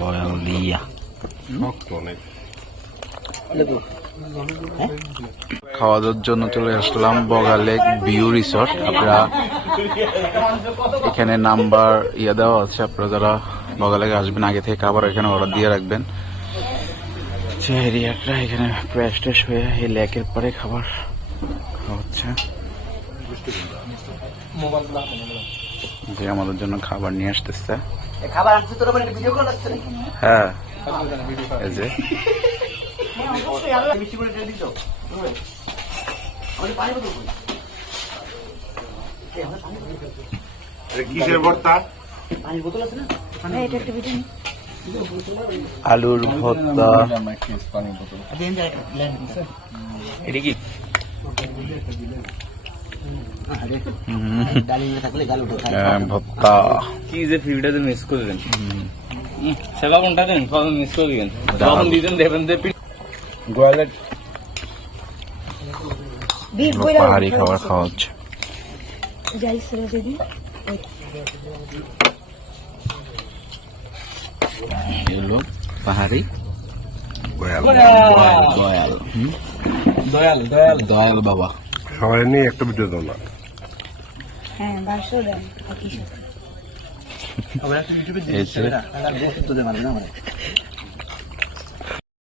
বয়ালিয়া খাওয়া দাওয়ার জন্য চলে আসলাম বগালেক ভিউ রিসর্ট। আপনারা এখানে নাম্বার দেওয়া আছে, আপনারা যারা বগালেকে আসবেন আগে থেকে খাবার এখানে অর্ডার দিয়ে রাখবেন। যে এরিয়াটা এখানে ফ্রেশ ট্রেশ হয়ে এই লেকের পরে খাবার খাওয়া হচ্ছে। যে আমাদের জন্য খাবার নিয়ে আসতেছে। হ্যাঁ এই যে আলুর ভর্তা, ভর্তা কি যে ফিল্ডে মিস করে দেন, সেবা কোনটা দেন মিস করে দিবেন, যখন দিতেন দেবেন পাহাড়ি খাবার খাওয়া হচ্ছে। পাহাড়ি দয়াল বাবা সবাই নিয়ে একটা ভিডিও দাও না। এই